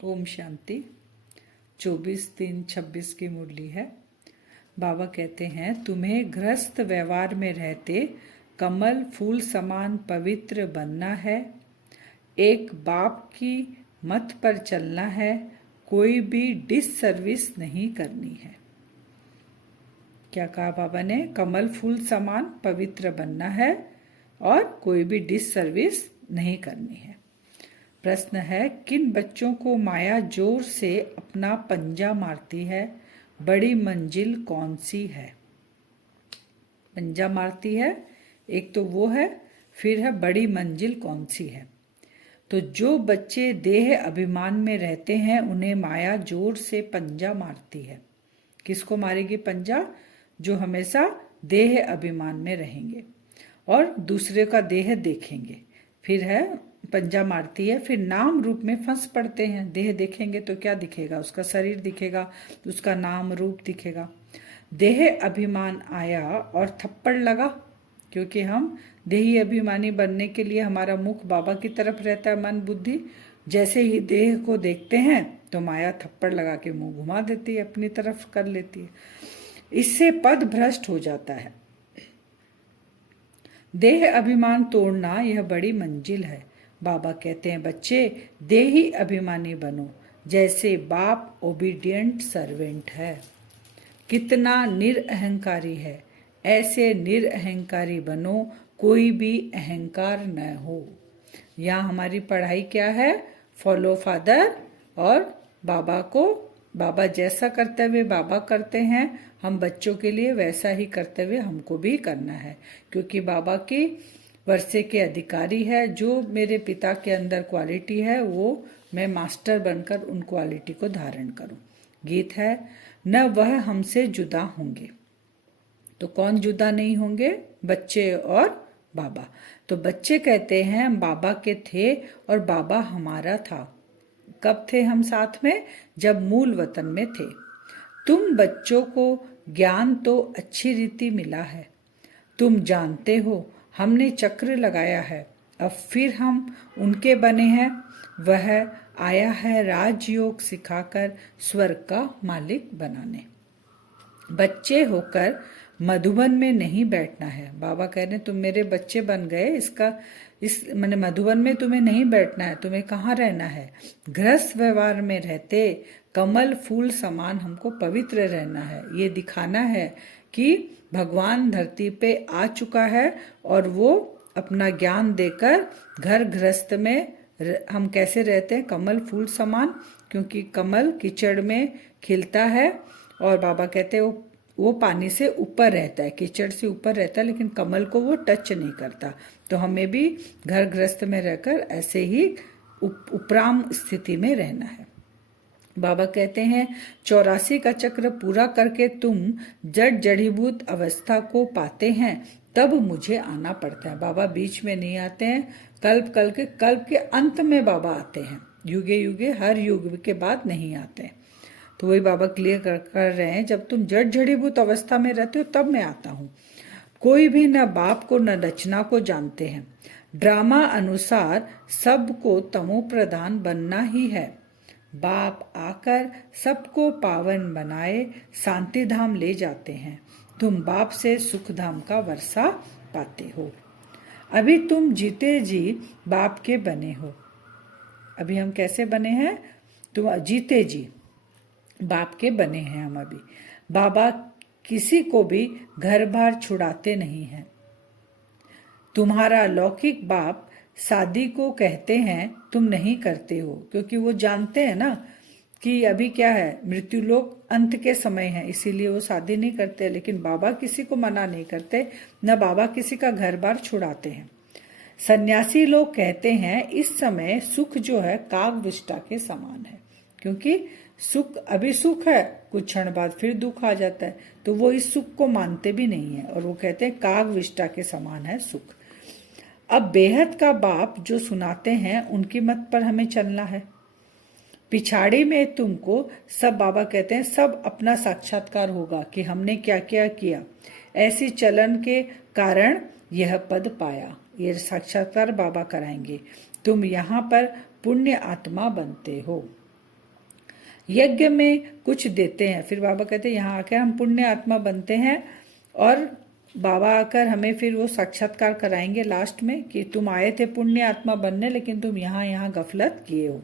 ओम शांति। 24/3/26 की मुरली है। बाबा कहते हैं, तुम्हें गृहस्थ व्यवहार में रहते कमल फूल समान पवित्र बनना है। एक बाप की मत पर चलना है, कोई भी डिससर्विस नहीं करनी है। क्या कहा बाबा ने? कमल फूल समान पवित्र बनना है और कोई भी डिससर्विस नहीं करनी है। प्रश्न है, किन बच्चों को माया जोर से अपना पंजा मारती है? बड़ी मंजिल कौन सी है? पंजा मारती है, एक तो वो है, फिर है बड़ी मंजिल कौन सी है। तो जो बच्चे देह अभिमान में रहते हैं उन्हें माया जोर से पंजा मारती है। किसको मारेगी पंजा? जो हमेशा देह अभिमान में रहेंगे और दूसरे का देह देखेंगे। फिर है पंजा मारती है, फिर नाम रूप में फंस पड़ते हैं। देह देखेंगे तो क्या दिखेगा? उसका शरीर दिखेगा, उसका नाम रूप दिखेगा। देह अभिमान आया और थप्पड़ लगा, क्योंकि हम देही अभिमानी बनने के लिए हमारा मुख बाबा की तरफ रहता है, मन बुद्धि। जैसे ही देह को देखते हैं तो माया थप्पड़ लगा के मुंह घुमा देती है, अपनी तरफ कर लेती है। इससे पद भ्रष्ट हो जाता है। देह अभिमान तोड़ना यह बड़ी मंजिल है। बाबा कहते हैं, बच्चे देही अभिमानी बनो, जैसे बाप ओबीडियंट सर्वेंट है। कितना निरअहंकारी है, ऐसे निरअहंकारी बनो, कोई भी अहंकार न हो। यहाँ हमारी पढ़ाई क्या है? फॉलो फादर और बाबा को, बाबा जैसा कर्तव्य बाबा करते हैं, हम बच्चों के लिए वैसा ही कर्तव्य हमको भी करना है, क्योंकि बाबा की वर्षे के अधिकारी है। जो मेरे पिता के अंदर क्वालिटी है वो मैं मास्टर बनकर उन क्वालिटी को धारण करूं। गीत है, न वह हमसे जुदा होंगे। तो कौन जुदा नहीं होंगे? बच्चे और बाबा। तो बच्चे कहते हैं हम बाबा के थे और बाबा हमारा था। कब थे हम साथ में? जब मूल वतन में थे। तुम बच्चों को ज्ञान तो अच्छी रीति मिला है, तुम जानते हो हमने चक्र लगाया है, अब फिर हम उनके बने हैं। वह आया है राजयोग सिखाकर स्वर्ग का मालिक बनाने। बच्चे होकर मधुबन में नहीं बैठना है। बाबा कह रहे हैं तुम मेरे बच्चे बन गए, इस मैंने मधुबन में तुम्हें नहीं बैठना है। तुम्हें कहाँ रहना है? गृहस्थ व्यवहार में रहते कमल फूल समान हमको पवित्र रहना है। ये दिखाना है कि भगवान धरती पे आ चुका है और वो अपना ज्ञान देकर घर गृहस्थ में हम कैसे रहते हैं? कमल फूल समान, क्योंकि कमल कीचड़ में खिलता है और बाबा कहते हैं वो पानी से ऊपर रहता है, कीचड़ से ऊपर रहता है, लेकिन कमल को वो टच नहीं करता। तो हमें भी घर गृहस्थ में रहकर ऐसे ही उपराम स्थिति में रहना है। बाबा कहते हैं 84 का चक्र पूरा करके तुम जड़ जड़ीभूत अवस्था को पाते हैं, तब मुझे आना पड़ता है। बाबा बीच में नहीं आते हैं, कल्प के अंत में बाबा आते हैं। युगे युगे हर युग के बाद नहीं आते हैं। तो वही बाबा क्लियर कर रहे हैं, जब तुम जड़ जड़ीभूत अवस्था में रहते हो तब मैं आता हूँ। कोई भी न बाप को न रचना को जानते हैं। ड्रामा अनुसार सबको तमो प्रधान बनना ही है। बाप आकर सबको पावन बनाए शांति धाम ले जाते हैं। तुम बाप से सुख धाम का वर्षा पाते हो। अभी तुम जीते जी बाप के बने हो। अभी हम कैसे बने हैं? तुम जीते जी बाप के बने हैं हम अभी। बाबा किसी को भी घर बार छुड़ाते नहीं हैं। तुम्हारा लौकिक बाप शादी को कहते हैं, तुम नहीं करते हो, क्योंकि वो जानते हैं ना कि अभी क्या है, मृत्यु लोक अंत के समय है, इसीलिए वो शादी नहीं करते। लेकिन बाबा किसी को मना नहीं करते, न बाबा किसी का घर बार छुड़ाते हैं। सन्यासी लोग कहते हैं इस समय सुख जो है कागविष्टा के समान है, क्योंकि सुख अभी सुख है, कुछ क्षण बाद फिर दुख आ जाता है, तो वो इस सुख को मानते भी नहीं है और वो कहते हैं कागविष्टा के समान है सुख। अब बेहद का बाप जो सुनाते हैं उनकी मत पर हमें चलना है। पिछाड़ी में तुमको सब, बाबा कहते हैं, सब अपना साक्षात्कार होगा कि हमने क्या क्या किया। ऐसी चलन के कारण यह पद पाया। ये साक्षात्कार बाबा कराएंगे। तुम यहाँ पर पुण्य आत्मा बनते हो। यज्ञ में कुछ देते हैं। फिर बाबा कहते हैं यहाँ आकर हम पुण्य आत्मा बनते हैं, और बाबा आकर हमें फिर वो साक्षात्कार कराएंगे लास्ट में कि तुम आए थे पुण्य आत्मा बनने, लेकिन तुम यहाँ गफलत किए हो।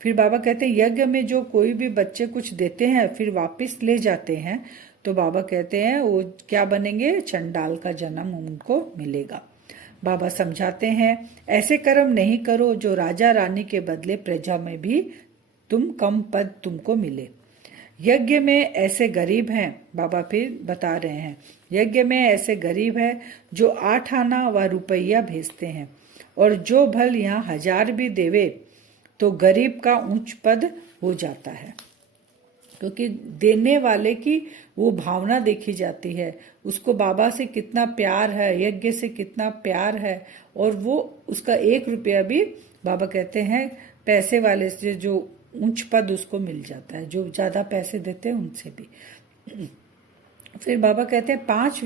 फिर बाबा कहते हैं यज्ञ में जो कोई भी बच्चे कुछ देते हैं फिर वापस ले जाते हैं, तो बाबा कहते हैं वो क्या बनेंगे, चंडाल का जन्म उनको मिलेगा। बाबा समझाते हैं ऐसे कर्म नहीं करो जो राजा रानी के बदले प्रजा में भी तुम कम पद तुमको मिले। यज्ञ में ऐसे गरीब हैं, बाबा फिर बता रहे हैं, यज्ञ में ऐसे गरीब है जो 8 आना व रुपया भेजते हैं, और जो भल यहाँ 1000 भी देवे तो गरीब का ऊंच पद हो जाता है। क्योंकि देने वाले की वो भावना देखी जाती है, उसको बाबा से कितना प्यार है, यज्ञ से कितना प्यार है, और वो उसका 1 रुपया भी बाबा कहते हैं पैसे वाले से जो ऊंच पद उसको मिल जाता है, जो ज्यादा पैसे देते हैं उनसे भी। फिर बाबा कहते हैं 5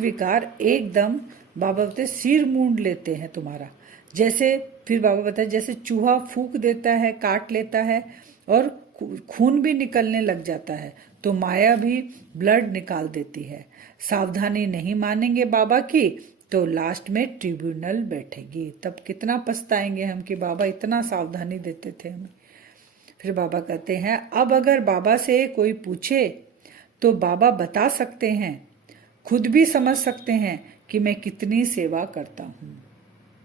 विकार एकदम बाबा कहते हैं सिर मूंड लेते हैं तुम्हारा। जैसे फिर बाबा बताए जैसे चूहा फूंक देता है, काट लेता है और खून भी निकलने लग जाता है, तो माया भी ब्लड निकाल देती है। सावधानी नहीं मानेंगे बाबा की तो लास्ट में ट्रिब्यूनल बैठेगी, तब कितना पछताएंगे हम कि बाबा इतना सावधानी देते थे हमें। फिर बाबा कहते हैं अब अगर बाबा से कोई पूछे तो बाबा बता सकते हैं, खुद भी समझ सकते हैं कि मैं कितनी सेवा करता हूँ।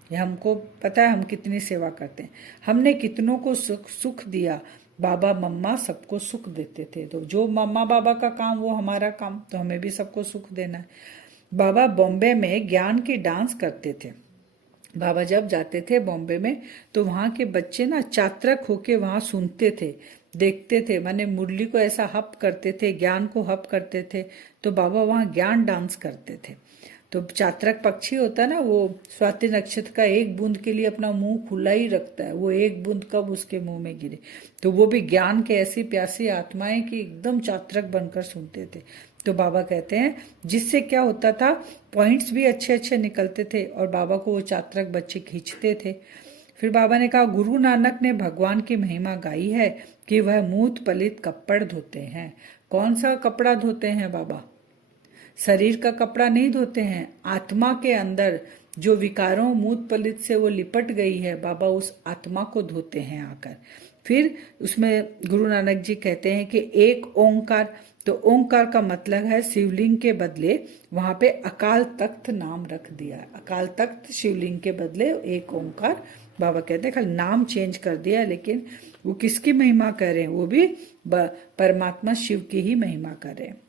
ये हमको पता है हम कितनी सेवा करते हैं, हमने कितनों को सुख दिया। बाबा मम्मा सबको सुख देते थे, तो जो मम्मा बाबा का काम वो हमारा काम, तो हमें भी सबको सुख देना है। बाबा बॉम्बे में ज्ञान की डांस करते थे। बाबा जब जाते थे बॉम्बे में तो वहाँ के बच्चे ना चात्रक होके वहाँ सुनते थे, देखते थे, माने मुरली को ऐसा हप करते थे, ज्ञान को हप करते थे, तो बाबा वहाँ ज्ञान डांस करते थे। तो चात्रक पक्षी होता है ना, वो स्वाति नक्षत्र का 1 बूंद के लिए अपना मुंह खुला ही रखता है, वो 1 बूंद कब उसके मुंह में गिरे, तो वो भी ज्ञान के ऐसी प्यासी आत्माएं कि एकदम चात्रक बनकर सुनते थे। तो बाबा कहते हैं जिससे क्या होता था, पॉइंट्स भी अच्छे अच्छे निकलते थे और बाबा को वो चात्रक बच्चे खींचते थे। फिर बाबा ने कहा गुरु नानक ने भगवान की महिमा गाई है कि वह मूत पलित कपड़ धोते हैं। कौन सा कपड़ा धोते हैं बाबा? शरीर का कपड़ा नहीं धोते हैं, आत्मा के अंदर जो विकारों मूत पलित से वो लिपट गई है, बाबा उस आत्मा को धोते हैं आकर। फिर उसमें गुरु नानक जी कहते हैं कि एक ओंकार, तो ओंकार का मतलब है शिवलिंग के बदले वहां पे अकाल तख्त नाम रख दिया। अकाल तख्त शिवलिंग के बदले एक ओंकार, बाबा कहते हैं खाली नाम चेंज कर दिया, लेकिन वो किसकी महिमा कर रहे हैं? वो भी परमात्मा शिव की ही महिमा कर रहे हैं।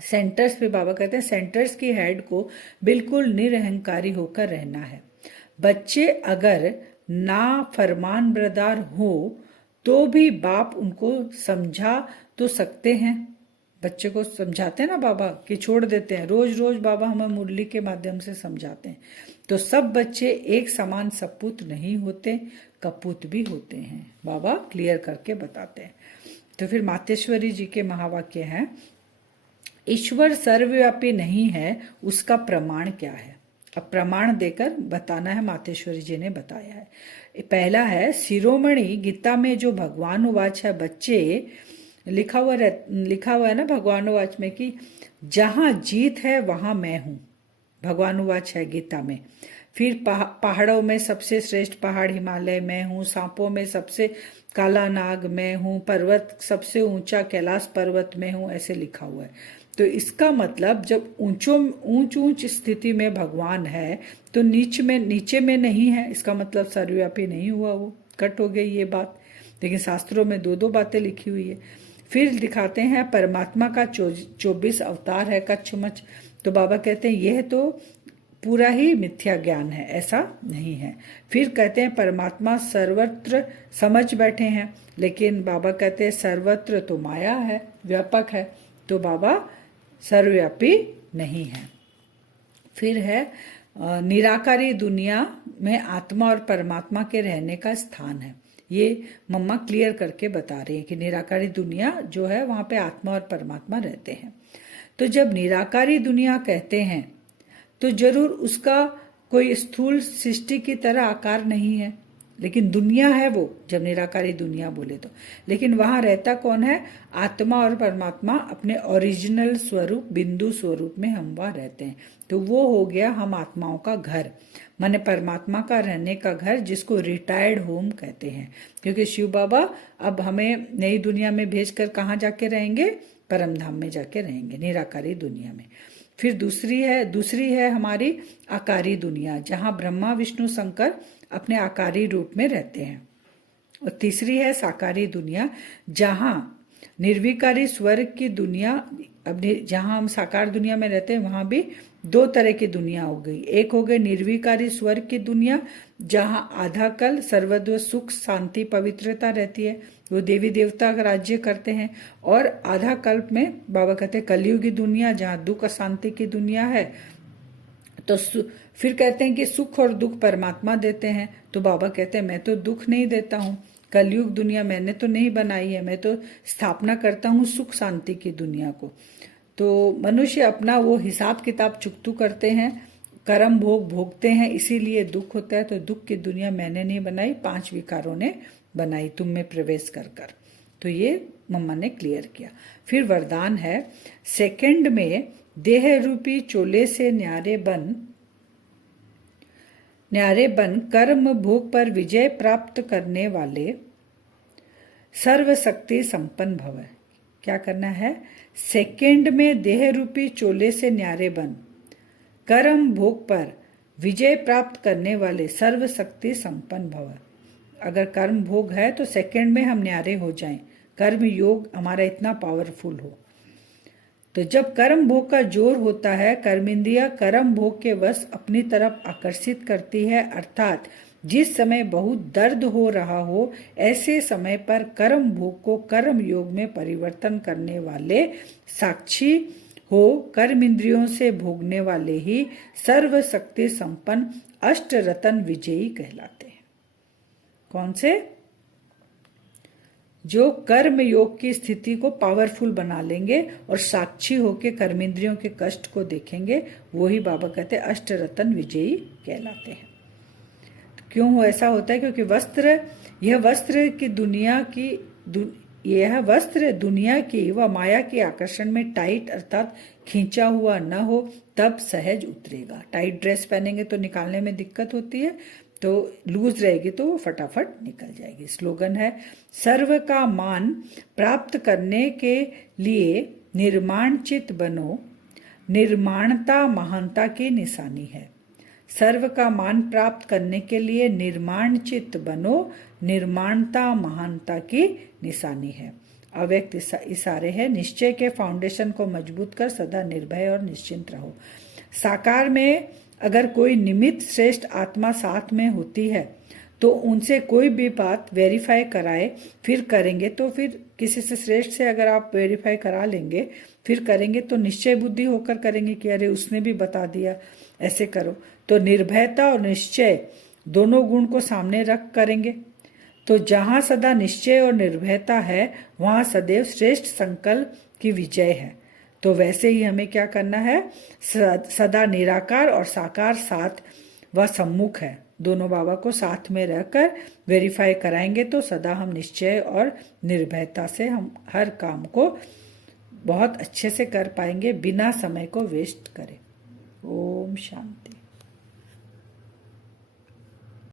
सेंटर्स पे बाबा कहते हैं सेंटर्स की हेड को बिल्कुल निरहंकारी होकर रहना है। बच्चे अगर ना फरमान बरदार हो तो भी बाप उनको समझा तो सकते हैं। बच्चे को समझाते हैं ना बाबा कि छोड़ देते हैं, रोज रोज बाबा हमें मुरली के माध्यम से समझाते हैं। तो सब बच्चे एक समान सपूत नहीं होते, कपूत भी होते हैं, बाबा क्लियर करके बताते हैं। तो फिर मातेश्वरी जी के महावाक्य हैं, ईश्वर सर्वव्यापी नहीं है, उसका प्रमाण क्या है? अब प्रमाण देकर बताना है, मातेश्वरी जी ने बताया है। पहला है शिरोमणि गीता में जो भगवान उवाच है, बच्चे लिखा हुआ है ना भगवान उवाच में कि जहां जीत है वहां मैं हूं, भगवान उवाच है गीता में। फिर पहाड़ों में सबसे श्रेष्ठ पहाड़ हिमालय मैं हूँ, सांपों में सबसे काला नाग मैं हूँ, पर्वत सबसे ऊंचा कैलाश पर्वत में हूँ, ऐसे लिखा हुआ है। तो इसका मतलब जब ऊंच स्थिति में भगवान है तो नीचे में नहीं है, इसका मतलब सर्वव्यापी नहीं हुआ, वो कट हो गई ये बात। लेकिन शास्त्रों में 2 बातें लिखी हुई है। फिर दिखाते हैं परमात्मा का 24 अवतार है कच्छमच, तो बाबा कहते हैं यह तो पूरा ही मिथ्या ज्ञान है, ऐसा नहीं है। फिर कहते हैं परमात्मा सर्वत्र समझ बैठे हैं, लेकिन बाबा कहते हैं सर्वत्र तो माया है, व्यापक है, तो बाबा सर्वव्यापी नहीं है। फिर है निराकारी दुनिया में आत्मा और परमात्मा के रहने का स्थान है। ये मम्मा क्लियर करके बता रही है कि निराकारी दुनिया जो है वहां पे आत्मा और परमात्मा रहते हैं। तो जब निराकारी दुनिया कहते हैं तो जरूर उसका कोई स्थूल सृष्टि की तरह आकार नहीं है, लेकिन दुनिया है वो, जब निराकारी दुनिया बोले तो। लेकिन वहां रहता कौन है? आत्मा और परमात्मा अपने ओरिजिनल स्वरूप, बिंदु स्वरूप में हम वहां रहते हैं। तो वो हो गया हम आत्माओं का घर, माने परमात्मा का रहने का घर, जिसको रिटायर्ड होम कहते हैं। क्योंकि शिव बाबा अब हमें नई दुनिया में भेजकर कहाँ जाके रहेंगे? परम धाम में जाके रहेंगे, निराकारी दुनिया में। फिर दूसरी है हमारी आकारी दुनिया, जहां ब्रह्मा विष्णु शंकर अपने आकारी रूप में रहते हैं। और तीसरी है साकारी दुनिया, जहां निर्विकारी स्वर्ग की दुनिया। अब जहां हम साकार दुनिया में रहते हैं वहां भी दो तरह की दुनिया हो गई। एक हो गई निर्विकारी स्वर्ग की दुनिया, जहां आधा कल सर्वद्व सुख शांति पवित्रता रहती है, वो देवी देवता का राज्य करते हैं। और आधा कल्प में बाबा कहते हैं कलयुगी दुनिया, जहां दुख अशांति की दुनिया है। तो फिर कहते हैं कि सुख और दुख परमात्मा देते हैं। तो बाबा कहते हैं मैं तो दुख नहीं देता हूँ, कलयुग दुनिया मैंने तो नहीं बनाई है, मैं तो स्थापना करता हूँ सुख शांति की दुनिया को। तो मनुष्य अपना वो हिसाब किताब चुकतू करते हैं, कर्म भोग भोगते हैं, इसीलिए दुख होता है। तो दुख की दुनिया मैंने नहीं बनाई, 5 विकारों ने बनाई तुम में प्रवेश कर कर। तो ये मम्मा ने क्लियर किया। फिर वरदान है, सेकंड में देह रूपी चोले से न्यारे बन कर्म भोग पर विजय प्राप्त करने वाले सर्वशक्ति संपन्न भव। क्या करना है? सेकंड में देह रूपी चोले से न्यारे बन कर्म भोग पर विजय प्राप्त करने वाले सर्वशक्ति संपन्न भव। अगर कर्म भोग है तो सेकंड में हम न्यारे हो जाएं, कर्म योग हमारा इतना पावरफुल हो। तो जब कर्म भोग का जोर होता है, कर्मेंद्रिया कर्म भोग के वश अपनी तरफ आकर्षित करती है, अर्थात जिस समय बहुत दर्द हो रहा हो, ऐसे समय पर कर्म भोग को कर्म योग में परिवर्तन करने वाले साक्षी हो कर्म इंद्रियों से भोगने वाले ही सर्वशक्ति संपन्न अष्ट रतन विजयी कहलाते हैं। कौन से? जो कर्म योग की स्थिति को पावरफुल बना लेंगे और साक्षी होके कर्मेंद्रियों के कष्ट को देखेंगे, वो ही बाबा कहते हैं अष्ट रतन विजयी कहलाते हैं। तो क्यों ऐसा होता है? क्योंकि यह वस्त्र दुनिया की व माया के आकर्षण में टाइट अर्थात खींचा हुआ न हो, तब सहज उतरेगा। टाइट ड्रेस पहनेंगे तो निकालने में दिक्कत होती है, तो लूज रहेगी तो वो फटाफट निकल जाएगी। स्लोगन है, सर्व का मान प्राप्त करने के लिए निर्माण चित बनो, निर्माणता महानता की निशानी है। सर्व का मान प्राप्त करने के लिए निर्माण चित बनो, निर्माणता महानता की निशानी है। अव्यक्त इशारे है, निश्चय के फाउंडेशन को मजबूत कर सदा निर्भय और निश्चिंत रहो। साकार में अगर कोई निमित्त श्रेष्ठ आत्मा साथ में होती है तो उनसे कोई भी बात वेरीफाई कराए फिर करेंगे। तो फिर किसी से श्रेष्ठ से अगर आप वेरीफाई करा लेंगे फिर करेंगे तो निश्चय बुद्धि होकर करेंगे कि अरे उसने भी बता दिया, ऐसे करो। तो निर्भयता और निश्चय दोनों गुण को सामने रख करेंगे। तो जहां सदा निश्चय और निर्भयता है वहां सदैव श्रेष्ठ संकल्प की विजय है। तो वैसे ही हमें क्या करना है? सदा निराकार और साकार साथ व सम्मुख है, दोनों बाबा को साथ में रहकर वेरीफाई कराएंगे तो सदा हम निश्चय और निर्भयता से हम हर काम को बहुत अच्छे से कर पाएंगे बिना समय को वेस्ट करे। ओम शांति।